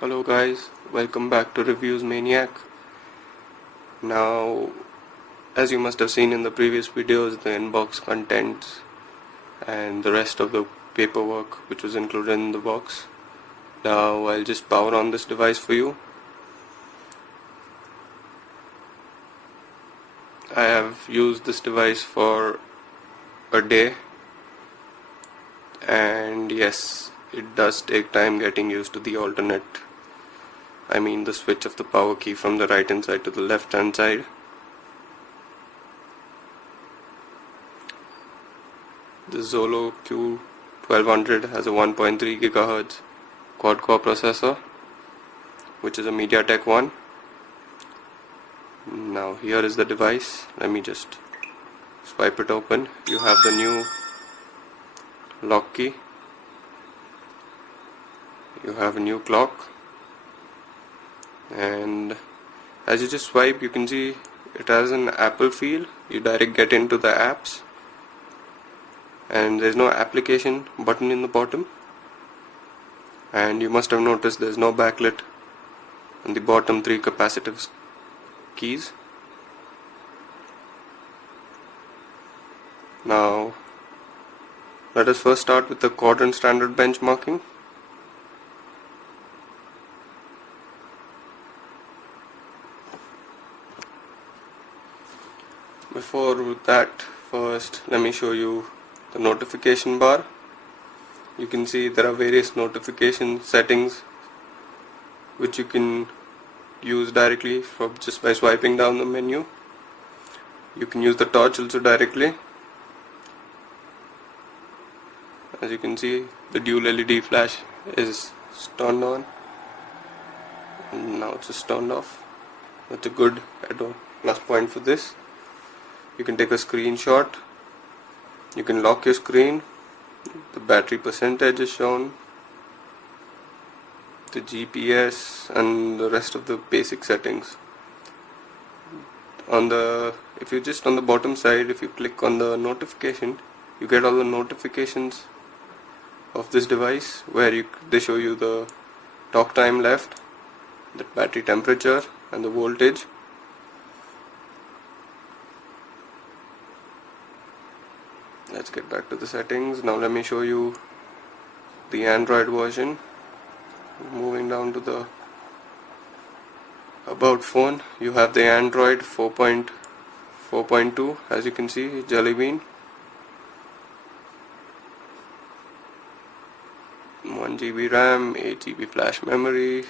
Hello guys, welcome back to ReviewsManiac. Now, as you must have seen in the previous videos, the inbox contents and the rest of the paperwork which was included in the box. Now I'll just power on this device for you. I have used this device for a day, and yes, it does take time getting used to the the switch of the power key from the right hand side to the left hand side. The Xolo Q1200 has a 1.3 GHz quad-core processor, which is a MediaTek one. Now here is the device. Let me just swipe it open. You have the new lock key. You have a new clock, and as you just swipe, you can see it has an Apple feel. You direct get into the apps, and there's no application button in the bottom, and you must have noticed there's no backlit on the bottom three capacitive keys. Now let us first start with the quadrant standard benchmarking. Before that, first let me show you the notification bar. You can see there are various notification settings which you can use directly just by swiping down the menu. You can use the torch also directly. As you can see, the dual LED flash is turned on, and now it's just turned off. That's a good plus point for this. You can take a screenshot. You can lock your screen. The battery percentage is shown, the GPS, and the rest of the basic settings. If you just on the bottom side, if you click on the notification, you get all the notifications of this device, where they show you the talk time left, the battery temperature, and the voltage. Let's get back to the settings. Now let me show you the Android version. Moving down to the about phone, you have the Android 4.4.2, as you can see, Jelly Bean. 1 GB RAM, 8 GB flash memory.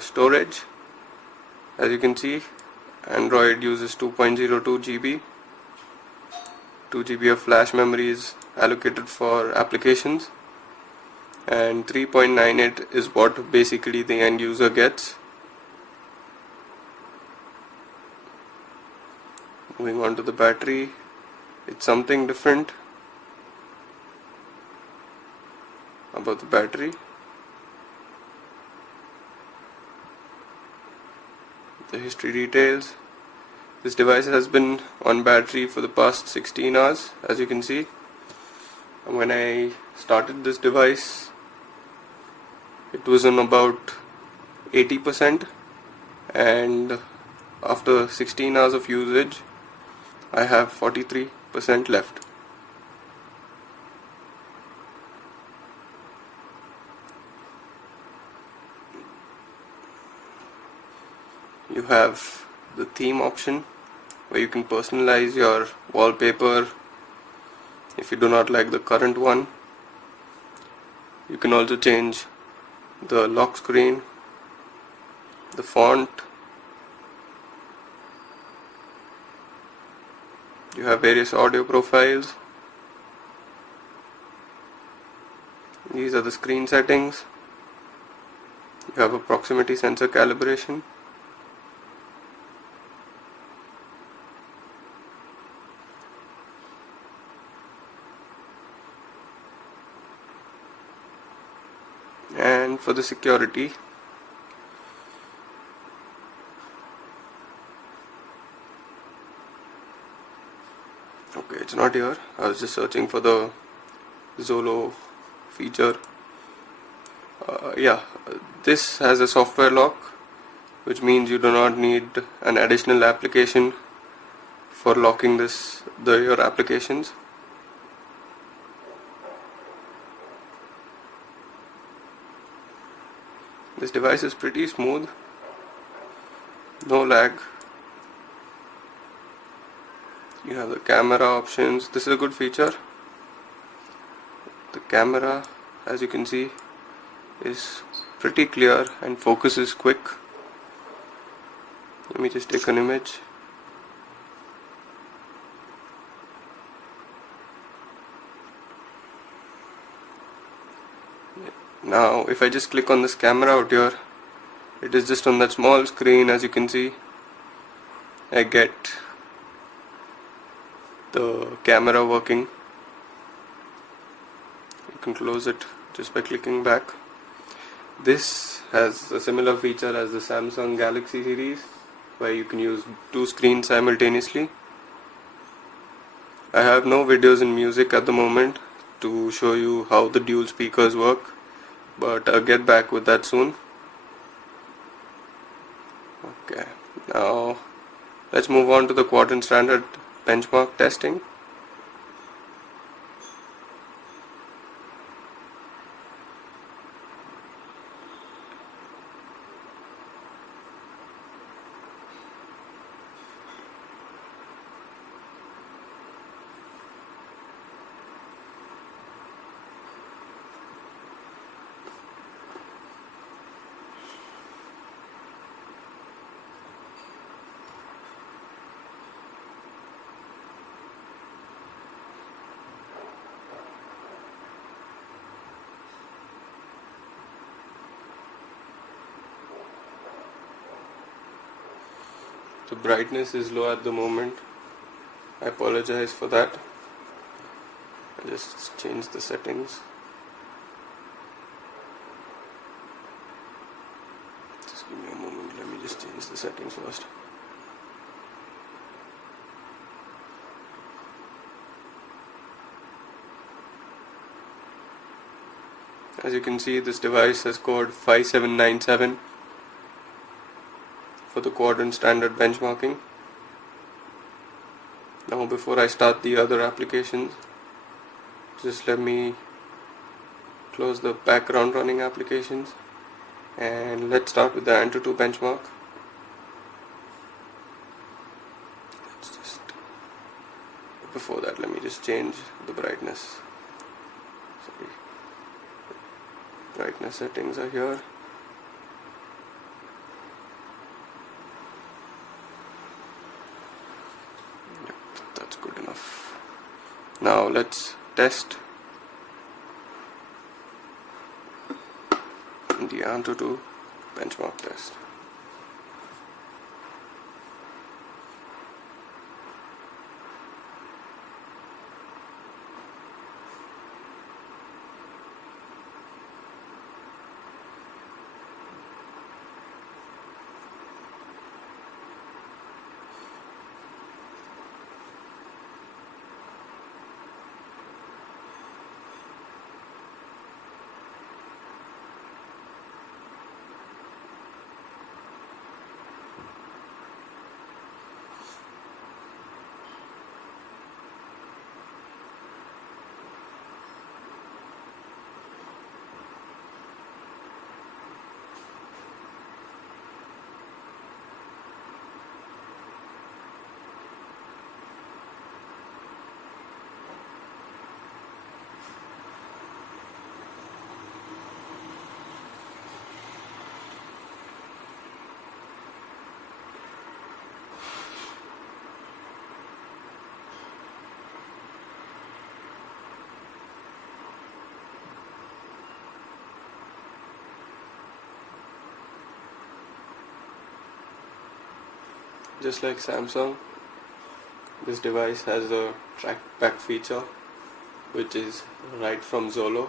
Storage, as you can see, Android uses 2.02 GB. 2 GB of flash memory is allocated for applications, and 3.98 is what basically the end user gets. Moving on to the battery, it's something different about the battery. The history details. This device has been on battery for the past 16 hours, as you can see. When I started this device, it was on about 80%, and after 16 hours of usage, I have 43% left. You have the theme option, where you can personalize your wallpaper if you do not like the current one. You can also change the lock screen, the font. You have various audio profiles. These are the screen settings. You have a proximity sensor calibration. And for the security, Okay, it's not here. I was just searching for the Xolo feature. Yeah, this has a software lock, which means you do not need an additional application for locking your applications. This device is pretty smooth, no lag. You have the camera options. This is a good feature. The camera, as you can see, is pretty clear and focus is quick. Let me just take an image. Now if I just click on this camera out here, it is just on that small screen. As you can see, I get the camera working. You can close it just by clicking back. This has a similar feature as the Samsung Galaxy series, where you can use two screens simultaneously. I have no videos in music at the moment to show you how the dual speakers work, but I'll get back with that soon. Okay, now let's move on to the quadrant standard benchmark testing. The brightness is low at the moment. I apologize for that. I just changed the settings. Just give me a moment. Let me just change the settings first. As you can see, this device has scored 5797 for the quadrant standard benchmarking. Now before I start the other applications, just let me close the background running applications and let's start with the Antutu benchmark. Before that, let me just change the brightness. Sorry. Brightness settings are here. Yep, that's good enough. Now let's test the Antutu benchmark test. Just like Samsung, this device has a trackback feature, which is right from Xolo.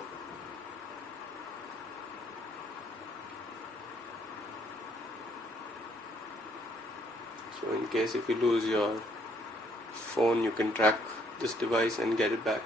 So in case if you lose your phone, you can track this device and get it back.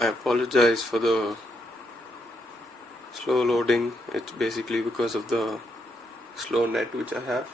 I apologize for the slow loading. It's basically because of the slow net which I have.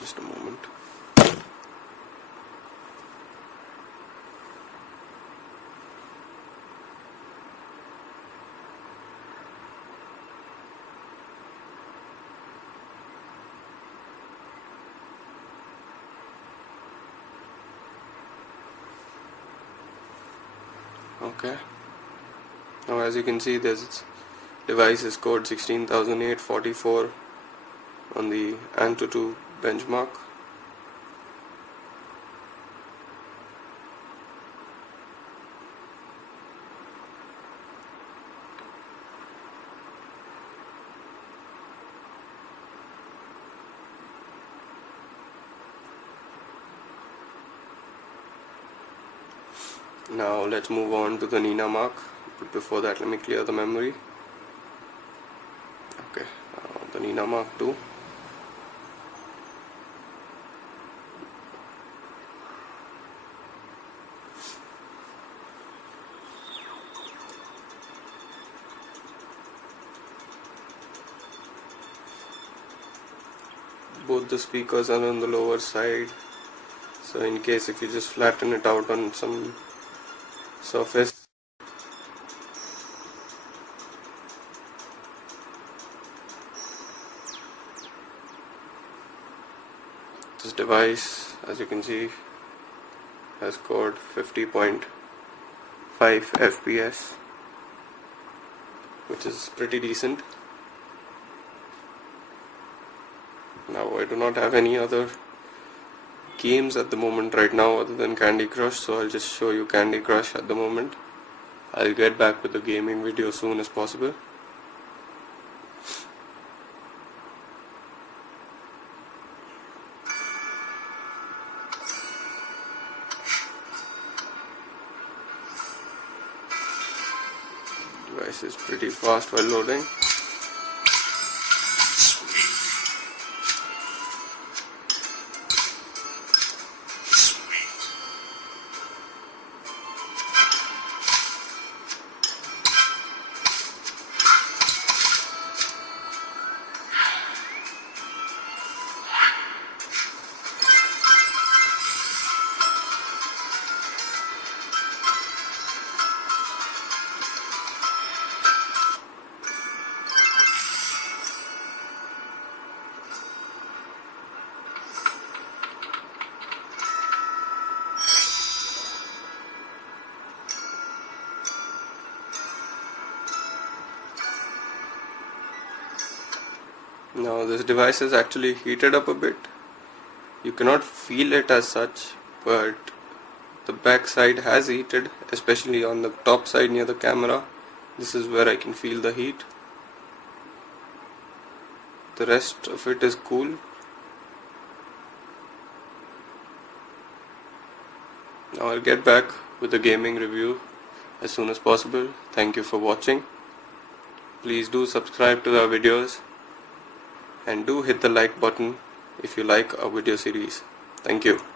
Just a moment. Okay. Now as you can see, this device is scored 16,844 on the Antutu benchmark. Now let's move on to the Nina mark, but before that let me clear the memory. Okay, the Nina mark 2. Both the speakers are on the lower side, so in case if you just flatten it out on some surface, this device, as you can see, has scored 50.5 FPS, which is pretty decent. Now I do not have any other games at the moment right now other than Candy Crush, so I'll just show you Candy Crush at the moment. I'll get back with the gaming video as soon as possible. Device is pretty fast while loading. Now this device is actually heated up a bit. You cannot feel it as such, but the back side has heated, especially on the top side near the camera. This is where I can feel the heat. The rest of it is cool. Now I'll get back with the gaming review as soon as possible. Thank you for watching. Please do subscribe to our videos and do hit the like button if you like our video series. Thank you.